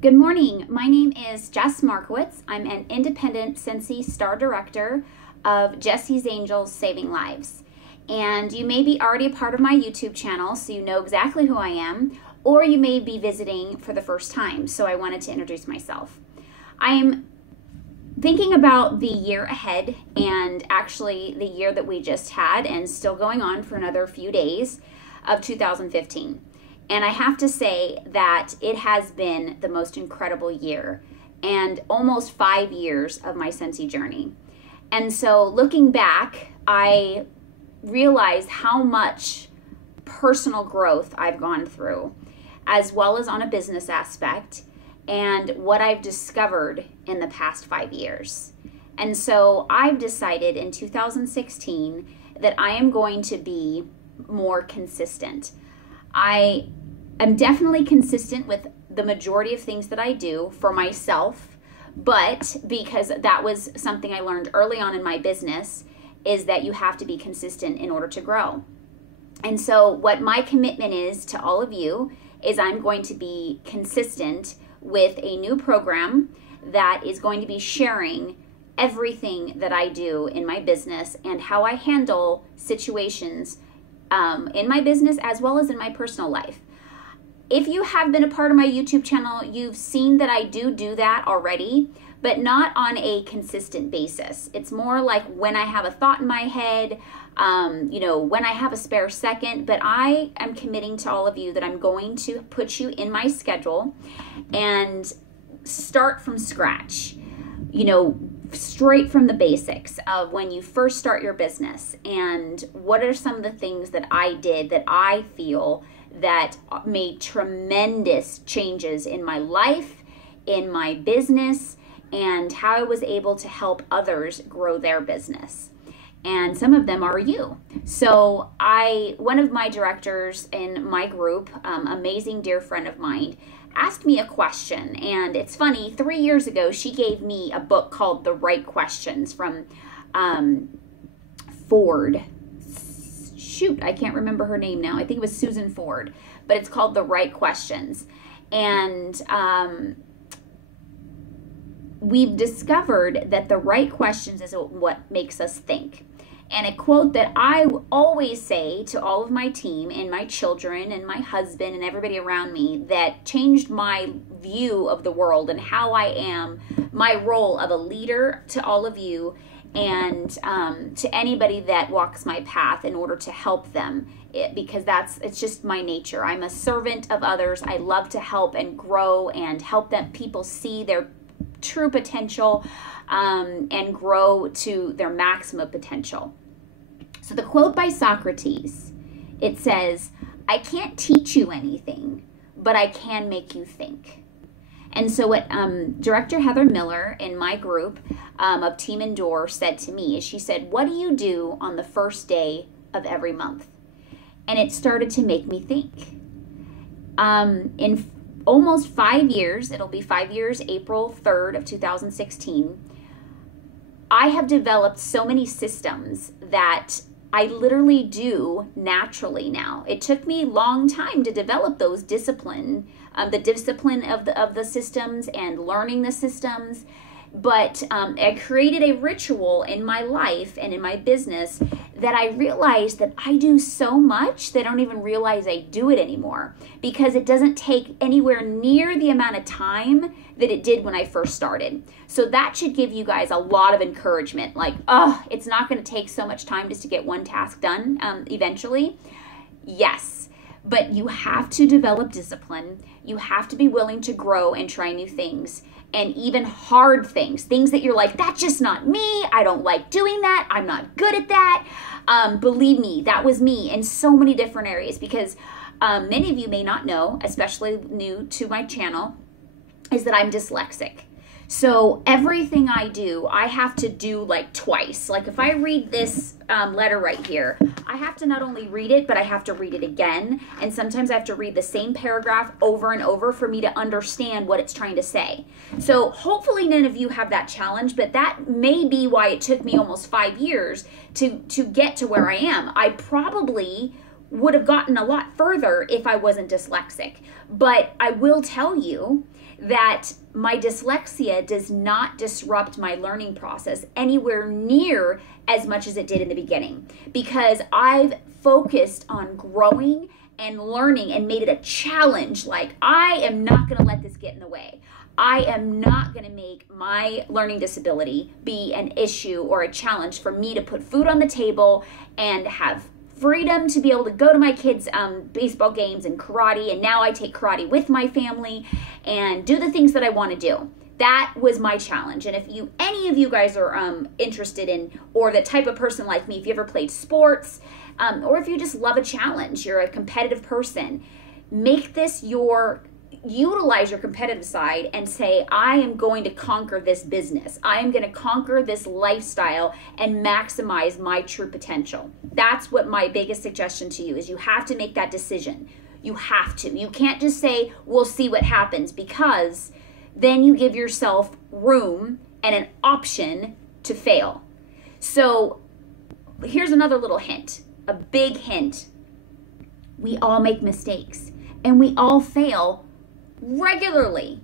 Good morning. My name is Jess Markowitz. I'm an independent Scentsy star director of Jesse's Angels Saving Lives. And you may be already a part of my YouTube channel, so you know exactly who I am, or you may be visiting for the first time, so I wanted to introduce myself. I'm thinking about the year ahead, and actually the year that we just had and still going on for another few days of 2015. And I have to say that it has been the most incredible year and almost 5 years of my Scentsy journey. And so looking back, I realized how much personal growth I've gone through, as well as on a business aspect, and what I've discovered in the past 5 years. And so I've decided in 2016 that I am going to be more consistent. I'm definitely consistent with the majority of things that I do for myself, but because that was something I learned early on in my business, is that you have to be consistent in order to grow. And so what my commitment is to all of you is I'm going to be consistent with a new program that is going to be sharing everything that I do in my business and how I handle situations in my business as well as in my personal life. If you have been a part of my YouTube channel, you've seen that I do that already, but not on a consistent basis. It's more like when I have a thought in my head, when I have a spare second, but I am committing to all of you that I'm going to put you in my schedule and start from scratch, straight from the basics of when you first start your business and what are some of the things that I did that I feel that made tremendous changes in my life, in my business, and how I was able to help others grow their business. And some of them are you. So one of my directors in my group, amazing dear friend of mine, asked me a question. And it's funny, 3 years ago, she gave me a book called The Right Questions from Ford. Shoot, I can't remember her name now. I think it was Susan Ford, but it's called The Right Questions. And we've discovered that the right questions is what makes us think. And a quote that I always say to all of my team and my children and my husband and everybody around me that changed my view of the world and how I am, my role of a leader to all of you and to anybody that walks my path in order to help them, because it's just my nature. I'm a servant of others. I love to help and grow and help people see their true potential and grow to their maximum potential. So the quote by Socrates, it says, "I can't teach you anything, but I can make you think." And so what Director Heather Miller in my group of Team Endure said to me is she said, "What do you do on the first day of every month?" And it started to make me think. In almost 5 years, it'll be 5 years, April 3rd of 2016, I have developed so many systems that I literally do naturally now. It took me a long time to develop those discipline, the discipline of the systems and learning the systems. But I created a ritual in my life and in my business that I realized that I do so much that I don't even realize I do it anymore, because it doesn't take anywhere near the amount of time that it did when I first started. So that should give you guys a lot of encouragement. Like, it's not going to take so much time just to get one task done eventually. Yes, but you have to develop discipline. You have to be willing to grow and try new things. And even hard things that you're like, that's just not me. I don't like doing that. I'm not good at that. Believe me, that was me in so many different areas, because many of you may not know, especially new to my channel, is that I'm dyslexic. So everything I do, I have to do like twice. Like if I read this letter right here, I have to not only read it, but I have to read it again. And sometimes I have to read the same paragraph over and over for me to understand what it's trying to say. So hopefully none of you have that challenge, but that may be why it took me almost 5 years to get to where I am. I probably would have gotten a lot further if I wasn't dyslexic. But I will tell you that my dyslexia does not disrupt my learning process anywhere near as much as it did in the beginning, because I've focused on growing and learning and made it a challenge. Like, I am not going to let this get in the way. I am not going to make my learning disability be an issue or a challenge for me to put food on the table and have freedom to be able to go to my kids' baseball games and karate. And now I take karate with my family and do the things that I want to do. That was my challenge. And if any of you guys are interested in, or the type of person like me, if you ever played sports, or if you just love a challenge, you're a competitive person, make this utilize your competitive side and say, I am going to conquer this business. I am going to conquer this lifestyle and maximize my true potential. That's what my biggest suggestion to you is. You have to make that decision. You have to. You can't just say, we'll see what happens, because then you give yourself room and an option to fail. So here's another little hint, a big hint. We all make mistakes and we all fail regularly.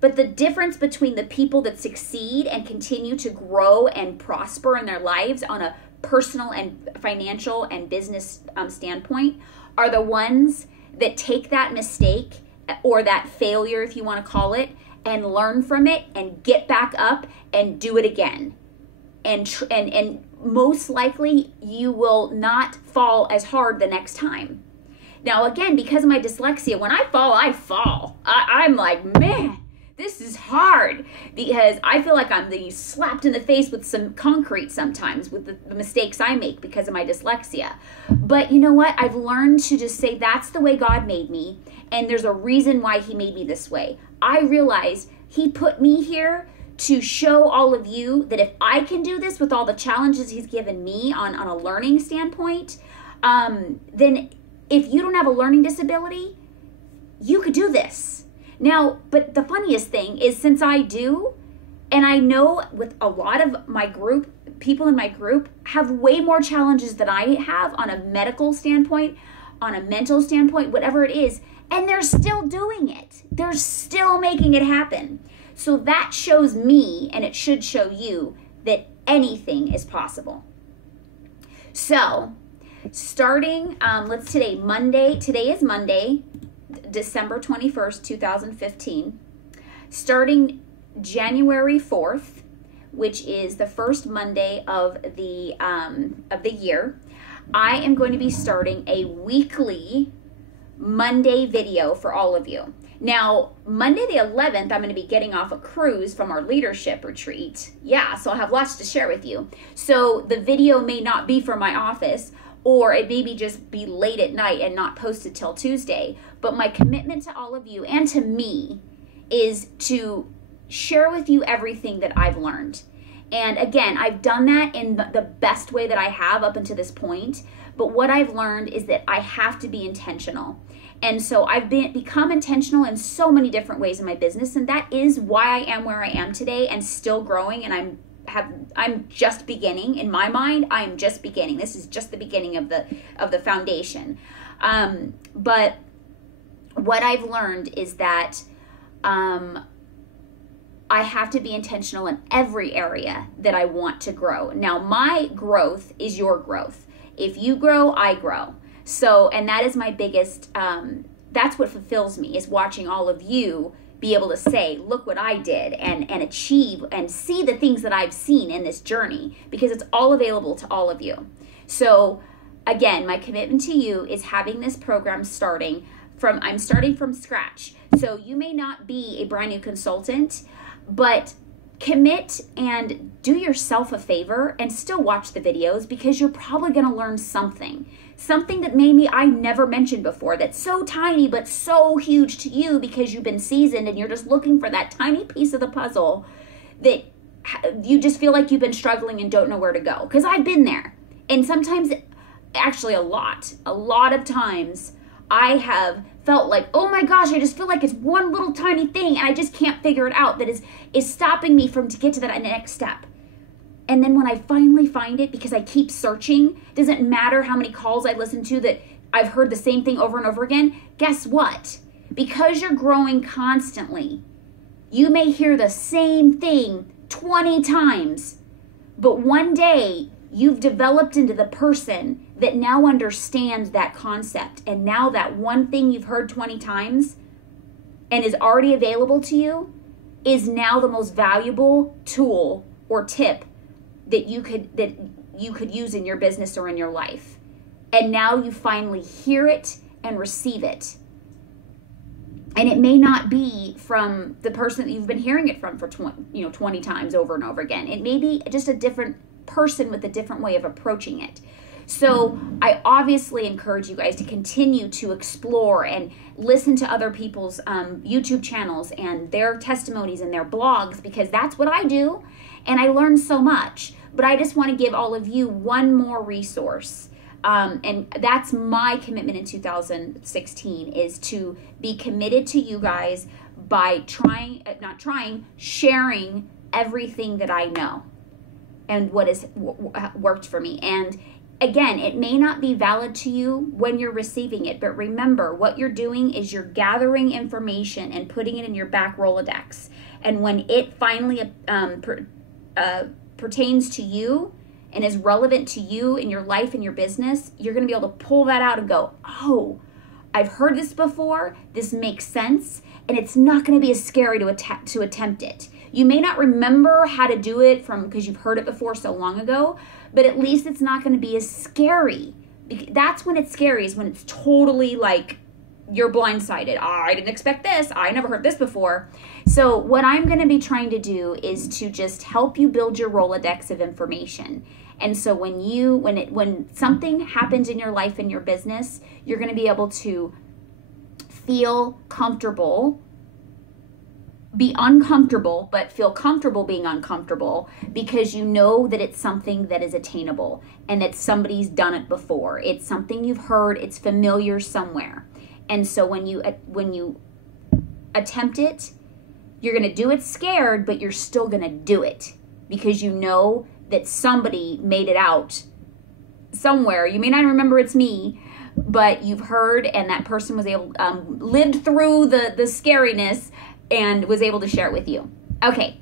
But the difference between the people that succeed and continue to grow and prosper in their lives on a personal and financial and business standpoint are the ones that take that mistake or that failure, if you want to call it, and learn from it and get back up and do it again. And most likely you will not fall as hard the next time. Now, again, because of my dyslexia, when I fall. I'm like, man, this is hard, because I feel like I'm being slapped in the face with some concrete sometimes with the mistakes I make because of my dyslexia. But you know what? I've learned to just say that's the way God made me, and there's a reason why he made me this way. I realized he put me here to show all of you that if I can do this with all the challenges he's given me on a learning standpoint, then if you don't have a learning disability, you could do this. Now, but the funniest thing is, since I do, and I know with a lot of my group, people in my group have way more challenges than I have on a medical standpoint, on a mental standpoint, whatever it is, and they're still doing it. They're still making it happen. So that shows me, and it should show you, that anything is possible. So, starting, today is Monday, December 21st, 2015. Starting January 4th, which is the first Monday of the year, I am going to be starting a weekly Monday video for all of you. Now, Monday the 11th, I'm going to be getting off a cruise from our leadership retreat. Yeah, so I'll have lots to share with you. So the video may not be from my office, or it maybe just be late at night and not posted till Tuesday. But my commitment to all of you and to me is to share with you everything that I've learned. And again, I've done that in the best way that I have up until this point. But what I've learned is that I have to be intentional. And so I've become intentional in so many different ways in my business. And that is why I am where I am today and still growing. And I'm just beginning. In my mind, I am just beginning. This is just the beginning of the foundation. But what I've learned is that I have to be intentional in every area that I want to grow. Now, my growth is your growth. If you grow, I grow. So, and that is my biggest, that's what fulfills me, is watching all of you be able to say, look what I did, and achieve and see the things that I've seen in this journey, because it's all available to all of you. So again, my commitment to you is having this program I'm starting from scratch. So you may not be a brand new consultant, but commit and do yourself a favor and still watch the videos, because you're probably going to learn something that maybe I never mentioned before, that's so tiny but so huge to you because you've been seasoned and you're just looking for that tiny piece of the puzzle that you just feel like you've been struggling and don't know where to go. Because I've been there. And sometimes, actually a lot of times, I have felt like, oh my gosh, I just feel like it's one little tiny thing and I just can't figure it out that is stopping me to get to that next step. And then when I finally find it, because I keep searching, doesn't matter how many calls I listen to that I've heard the same thing over and over again, guess what? Because you're growing constantly, You may hear the same thing 20 times, but one day you've developed into the person that now understands that concept. And now that one thing you've heard 20 times and is already available to you is now the most valuable tool or tip that you could use in your business or in your life. And now you finally hear it and receive it. And it may not be from the person that you've been hearing it from for 20 times over and over again. It may be just a different person with a different way of approaching it. So I obviously encourage you guys to continue to explore and listen to other people's YouTube channels and their testimonies and their blogs, because that's what I do. And I learn so much. But I just want to give all of you one more resource. And that's my commitment in 2016, is to be committed to you guys by sharing everything that I know and what has worked for me. And again, it may not be valid to you when you're receiving it, but remember, what you're doing is you're gathering information and putting it in your back Rolodex. And when it finally pertains to you and is relevant to you in your life and your business, you're going to be able to pull that out and go, oh, I've heard this before, this makes sense, and it's not going to be as scary to attempt it. You may not remember how to do it because you've heard it before so long ago, but at least it's not going to be as scary. That's when it's scary, is when it's totally like you're blindsided. Oh, I didn't expect this. I never heard this before. So what I'm going to be trying to do is to just help you build your Rolodex of information. And so when something happens in your life and your business, you're going to be able to feel comfortable, be uncomfortable, but feel comfortable being uncomfortable, because you know that it's something that is attainable and that somebody's done it before. It's something you've heard. It's familiar somewhere. And so when you attempt it, you're going to do it scared, but you're still going to do it because you know that somebody made it out somewhere. You may not remember it's me, but you've heard, and that person was able, lived through the scariness and was able to share it with you. Okay,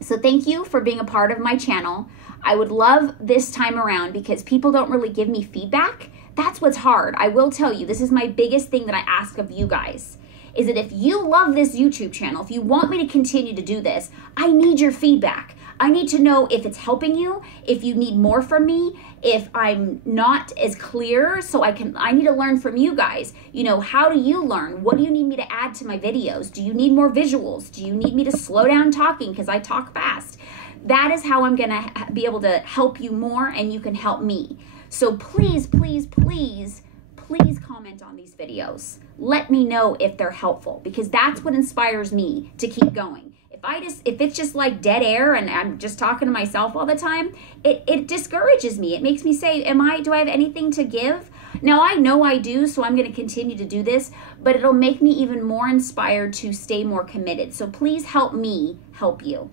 so thank you for being a part of my channel. I would love this time around, because people don't really give me feedback. That's what's hard. I will tell you, this is my biggest thing that I ask of you guys, is that if you love this YouTube channel, if you want me to continue to do this, I need your feedback. I need to know if it's helping you, if you need more from me, if I'm not as clear, so I need to learn from you guys. You know, how do you learn? What do you need me to add to my videos? Do you need more visuals? Do you need me to slow down talking because I talk fast? That is how I'm going to be able to help you more, and you can help me. So please, please, please, please comment on these videos. Let me know if they're helpful, because that's what inspires me to keep going. If it's just like dead air and I'm just talking to myself all the time, it discourages me. It makes me say, do I have anything to give? Now, I know I do, so I'm going to continue to do this, but it'll make me even more inspired to stay more committed. So please help me help you.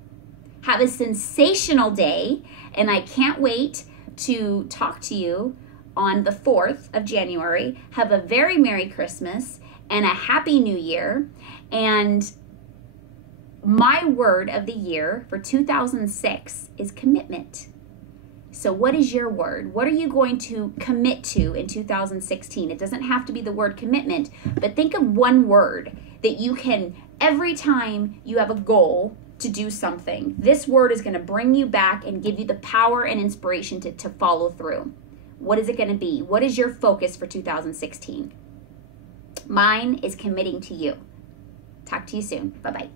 Have a sensational day, and I can't wait to talk to you on the 4th of January. Have a very Merry Christmas and a Happy New Year. And my word of the year for 2006 is commitment. So what is your word? What are you going to commit to in 2016? It doesn't have to be the word commitment, but think of one word that you can, every time you have a goal to do something, this word is going to bring you back and give you the power and inspiration to follow through. What is it going to be? What is your focus for 2016? Mine is committing to you. Talk to you soon. Bye-bye.